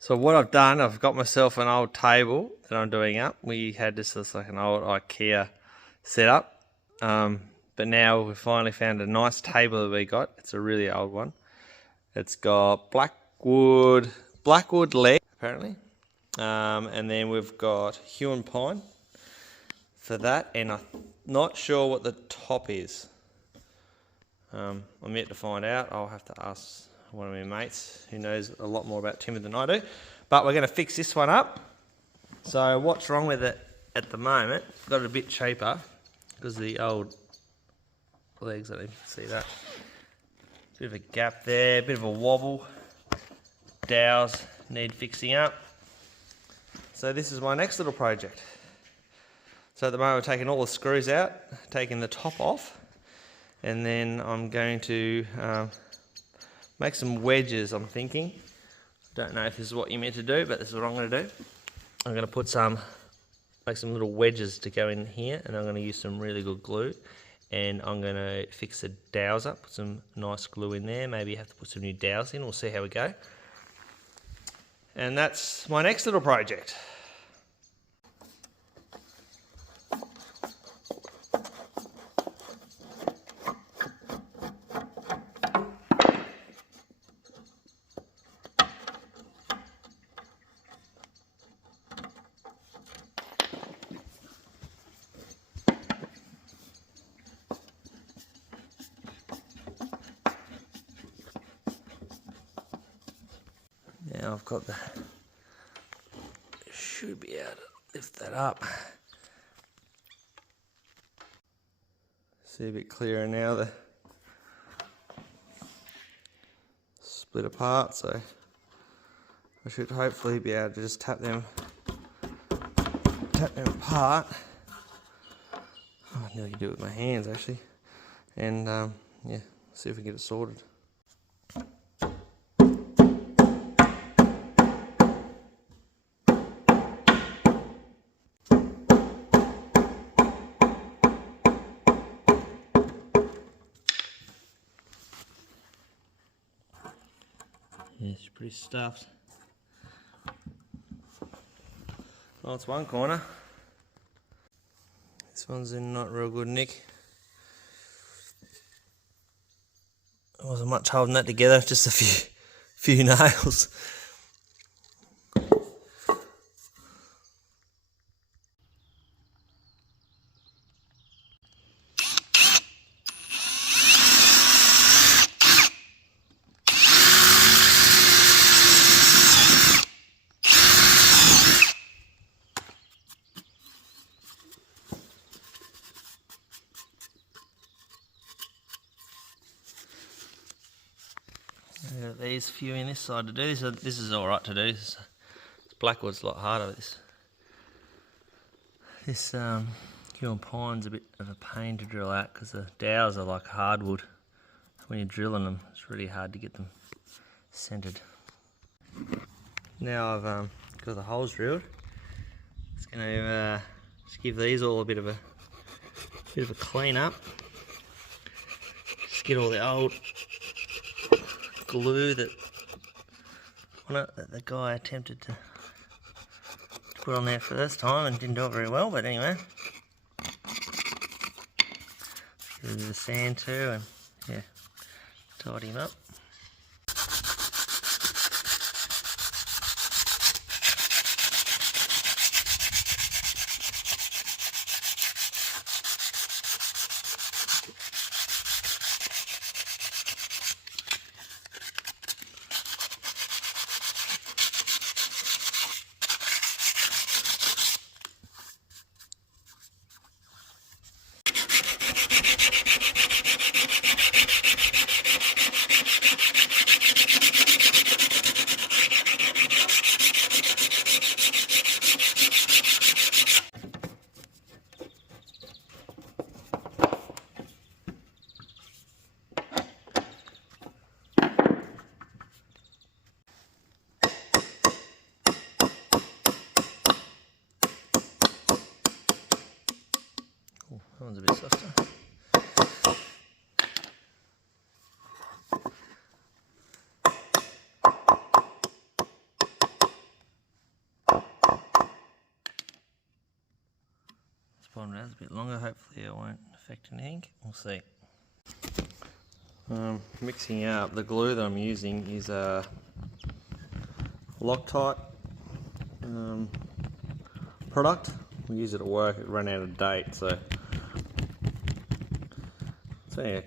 So what I've done, I've got myself an old table that I'm doing up. We had this as like an old IKEA setup, but now we've finally found a nice table that we got. It's a really old one. It's got blackwood leg apparently, and then we've got hewn pine for that, and I'm not sure what the top is. I'm yet to find out. I'll have to ask one of my mates who knows a lot more about timber than I do. But we're going to fix this one up. So what's wrong with it at the moment? Got it a bit cheaper because of the old legs. I don't know if you can see that. Bit of a gap there, bit of a wobble. Dowels need fixing up. So this is my next little project. So at the moment we're taking all the screws out, taking the top off, and then I'm going to make some wedges, I'm thinking. Don't know if this is what you meant to do, but this is what I'm going to do. I'm going to make some little wedges to go in here, and I'm going to use some really good glue, and I'm going to fix the dowels up, put some nice glue in there. Maybe you have to put some new dowels in. We'll see how we go. And that's my next little project. Now I've got should be able to lift that up. See a bit clearer now, the split apart, so I should hopefully be able to just tap them apart. Oh, I nearly can do it with my hands actually, and yeah, see if we can get it sorted. Yeah, it's pretty stuffed. Well, it's one corner. This one's in not real good nick. There wasn't much holding that together, just a few nails. Got these few in this side to do. This is all right to do. This blackwood's a lot harder. This hewn pine's a bit of a pain to drill out because the dowels are like hardwood. When you're drilling them, it's really hard to get them centered. Now I've got the holes drilled. It's going to just give these all a bit of a clean up. Just get all the old glue that the guy attempted to put on there first time and didn't do it very well, but anyway. Get rid of the sand too, and yeah, tidy him up. That one's a bit softer. time it has a bit longer. Hopefully it won't affect anything. We'll see. Mixing up, the glue that I'm using is a Loctite product. We use it at work. It ran out of date, so it's only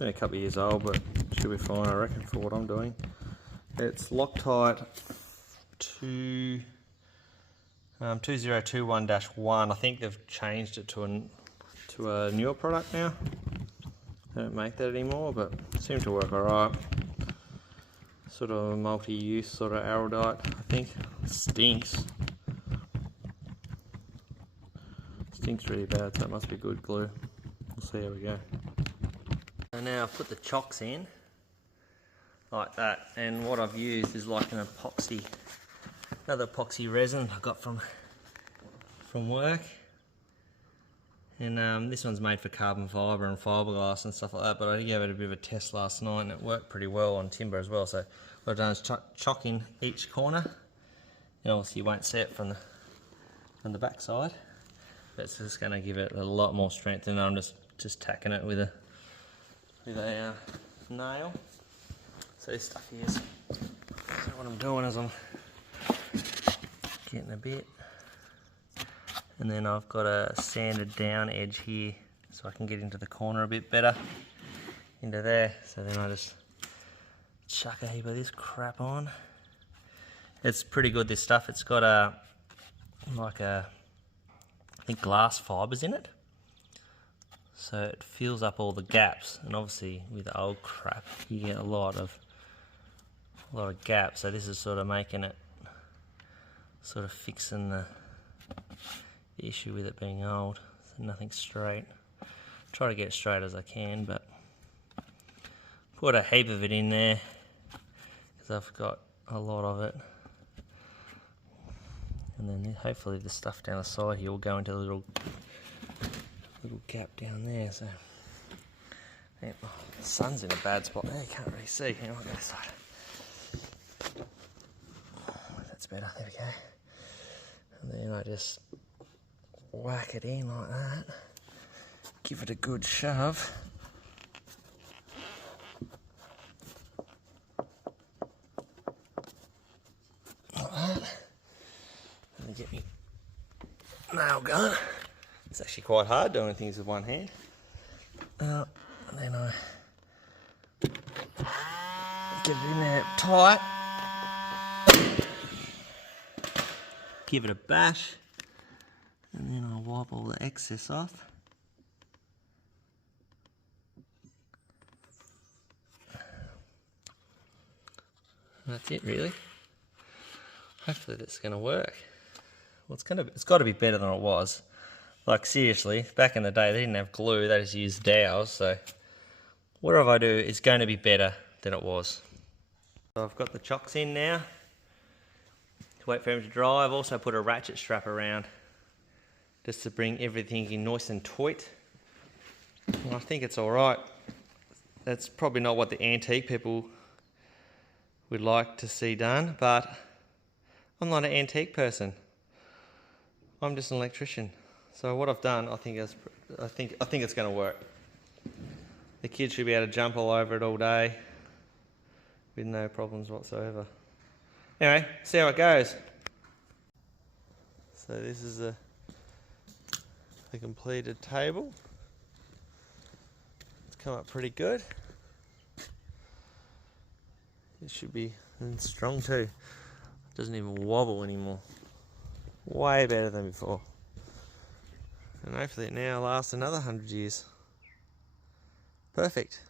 a couple of years old, but it should be fine, I reckon, for what I'm doing. It's Loctite 2021-1. I think they've changed it to a newer product now. They don't make that anymore, but it seemed to work alright. Sort of a multi-use sort of Araldite, I think. It stinks. Stinks really bad, so it must be good glue. We'll see how we go. So now I've put the chocks in like that, and what I've used is like an another epoxy resin I got from work. And this one's made for carbon fibre and fiberglass and stuff like that, but I gave it a bit of a test last night and it worked pretty well on timber as well. So what I've done is chock in each corner, and obviously you won't see it from the back side. That's just going to give it a lot more strength, and I'm just tacking it with a nail. So this stuff here is, so what I'm doing is I'm getting a bit, and then I've got a sanded down edge here so I can get into the corner a bit better, into there. So then I just chuck a heap of this crap on. It's pretty good, this stuff. It's got I think glass fibres in it, so it fills up all the gaps. And obviously with the old crap you get a lot of gaps, so this is sort of making it, sort of fixing the issue with it being old. So nothing's straight. Try to get it straight as I can, but put a heap of it in there because I've got a lot of it. And then hopefully the stuff down the side here will go into the little gap down there. So yeah, the sun's in a bad spot there, you can't really see. Hang on, I'll go this side. That's better, there we go. And then I just whack it in like that, give it a good shove. Like that. And then get me nail gun. It's actually quite hard doing things with one hand. And then I get it in there tight. Give it a bash, and then I'll wipe all the excess off. That's it, really. Hopefully that's going to work. Well, it's got to be better than it was. Like seriously, back in the day they didn't have glue, they just used dowels. So whatever I do is going to be better than it was. So I've got the chocks in now. Wait for them to dry. I've also put a ratchet strap around just to bring everything in nice and tight. And I think it's alright. That's probably not what the antique people would like to see done, but I'm not an antique person. I'm just an electrician. So what I've done, I think it's going to work. The kids should be able to jump all over it all day with no problems whatsoever. Anyway, see how it goes. So this is the completed table. It's come up pretty good. It should be strong too. It doesn't even wobble anymore. Way better than before. And hopefully it now lasts another 100 years. Perfect.